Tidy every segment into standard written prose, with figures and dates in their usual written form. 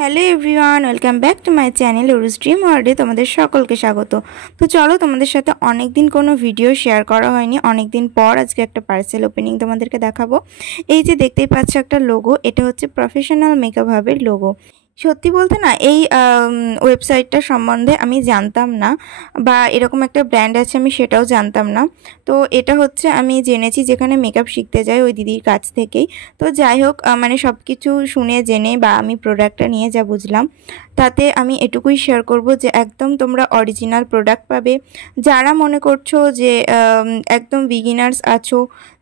Hello everyone, welcome back to my channel Urus dream ওয়ার্ল্ডে তোমাদের সকলকে স্বাগত। তো চলো, তোমাদের সাথে অনেক দিন কোনো ভিডিও শেয়ার করা হয়নি, অনেক দিন পর আজকে একটা পার্সেল ওপেনিং তোমাদেরকে দেখাবো। এই যে দেখতেই পাচ্ছ একটা লোগো, এটা হচ্ছে প্রফেশনাল মেকআপ হাবের লোগো। সত্যি বলতে না, এই ওয়েবসাইটটা সম্বন্ধে আমি জানতাম না, বা এরকম একটা ব্র্যান্ড আছে আমি সেটাও জানতাম না। তো এটা হচ্ছে আমি জেনেছি যেখানে মেকআপ শিখতে যাই ওই দিদির কাছ থেকেই। তো যাই হোক, মানে সব কিছু শুনে জেনে বা আমি প্রোডাক্টটা নিয়ে যা বুঝলাম, তাতে আমি এটুকুই শেয়ার করব যে একদম তোমরা অরিজিনাল প্রোডাক্ট পাবে। যারা মনে করছো যে একদম বিগিনার্স আছো,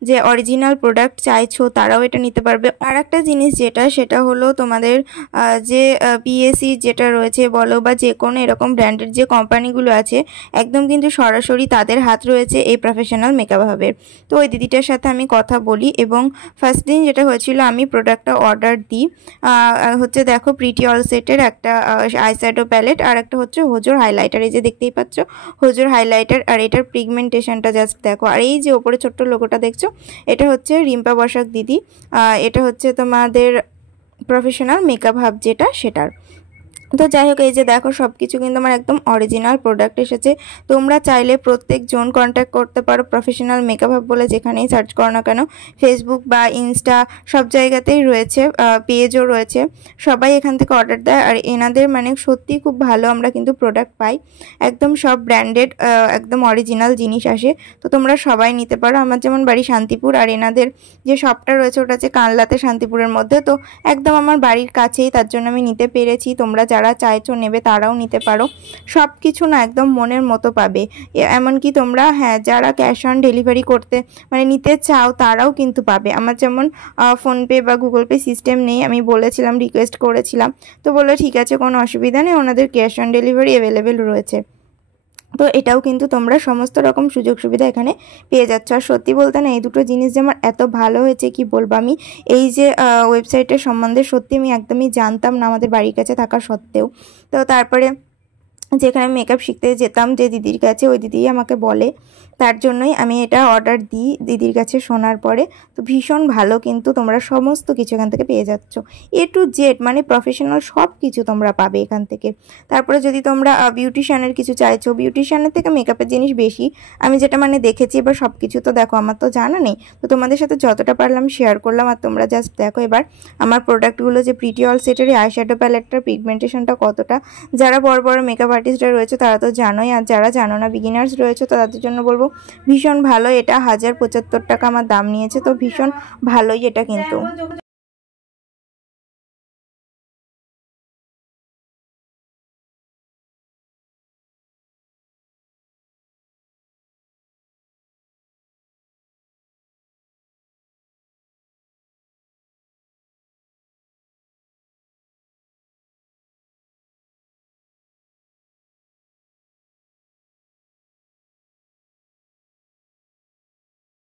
যে অরিজিনাল প্রোডাক্ট চাইছো, তারাও এটা নিতে পারবে। আর একটা জিনিস সেটা হলো তোমাদের যে পিএসি যেটা রয়েছে বলো, বা যে কোনো এরকম ব্র্যান্ডের যে কোম্পানিগুলো আছে, একদম কিন্তু সরাসরি তাদের হাত রয়েছে এই প্রফেশনাল মেকআপ হাবের। তো ওই দিদিটার সাথে আমি কথা বলি, এবং ফার্স্ট দিন যেটা হয়েছিল আমি প্রোডাক্টটা অর্ডার দিই। হচ্ছে দেখো, প্রিটি অল সেটের একটা আইশ্যাডো প্যালেট, আর একটা হচ্ছে হোজোর হাইলাইটার। এই যে দেখতেই পাচ্ছ হোজোর হাইলাইটার, আর এটার পিগমেন্টেশনটা জাস্ট দেখো। আর এই যে ওপরে ছোট্ট লোগোটা দেখছো, এটা হচ্ছে রিম্পা বসাক দিদি। এটা হচ্ছে তোমাদের প্রফেশনাল মেকআপ হাব যেটা, সেটার। তো যাই হোক, এই যে দেখো সব কিছু কিন্তু আমার একদম অরিজিনাল প্রোডাক্ট এসেছে। তোমরা চাইলে প্রত্যেকজন কন্ট্যাক্ট করতে পারো প্রফেশনাল মেকআপ হাব বলে, যেখানেই সার্চ করো না কেন। ফেসবুক বা ইনস্টা সব জায়গাতেই রয়েছে, পেজও রয়েছে, সবাই এখান থেকে অর্ডার দেয়। আর এনাদের মানে সত্যি খুব ভালো আমরা কিন্তু প্রোডাক্ট পাই, একদম সব ব্র্যান্ডেড, একদম অরিজিনাল জিনিস আসে। তো তোমরা সবাই নিতে পারো। আমার যেমন বাড়ি শান্তিপুর, আর এনাদের যে শপটা রয়েছে ওটা হচ্ছে কানলাতে, শান্তিপুরের মধ্যে। তো একদম আমার বাড়ির কাছেই, তার জন্য আমি নিতে পেরেছি। তোমরা যারা চাইছো নেবে তারাও নিতে পারো। সব কিছু না একদম মনের মতো পাবে। এমনকি তোমরা যারা ক্যাশ অন ডেলিভারি করতে মানে নিতে চাও, তারাও কিন্তু পাবে। আমার যেমন ফোনপে বা গুগল পে সিস্টেম নেই, আমি বলেছিলাম, রিকোয়েস্ট করেছিলাম, তো বললো ঠিক আছে, কোনো অসুবিধা নেই, ওনাদের ক্যাশ অন ডেলিভারি অ্যাভেলেবেল রয়েছে। তো এটাও কিন্তু তোমরা সমস্ত রকম সুযোগ সুবিধা এখানে পেয়ে যাচ্ছ। আর সত্যি বলতে না, এই দুটো জিনিস যে আমার এত ভালো হয়েছে কি বলবো। আমি এই যে ওয়েবসাইটের সম্বন্ধে সত্যি আমি একদমই জানতাম না, আমাদের বাড়ির কাছে থাকা সত্ত্বেও। তো তারপরে যেখানে মেকআপ শিখতে যেতাম যে দিদির কাছে, ওই দিদি আমাকে বলে, তার জন্যই আমি এটা অর্ডার দিই দিদির কাছে শোনার পরে। তো ভীষণ ভালো, কিন্তু তোমরা সমস্ত কিছু এখান থেকে পেয়ে যাচ্ছ, এ টু জেড, মানে প্রফেশনাল সব কিছু তোমরা পাবে এখান থেকে। তারপরে যদি তোমরা বিউটিশিয়ানের কিছু চাইছো, বিউটিশিয়ানের থেকে মেকআপের জিনিস বেশি আমি যেটা মানে দেখেছি। এবার সব কিছু তো দেখো, আমার তো জানা নেই, তো তোমাদের সাথে যতটা পারলাম শেয়ার করলাম। আর তোমরা জাস্ট দেখো এবার আমার প্রোডাক্টগুলো, যে প্রিটি অল সেটের আইশ্যাডো প্যালেটটার পিগমেন্টেশনটা কতটা। যারা বড় বড় মেকআপ আর্টিস্টরা রয়েছে তারা তো জানোই, আর যারা জানো না, বিগিনার্স রয়েছে, তো তাদের জন্য বলবো ভীষণ ভালো। এটা 1075 টাকা আমার দাম নিয়েছে, তো ভীষণ ভালোই এটা কিন্তু।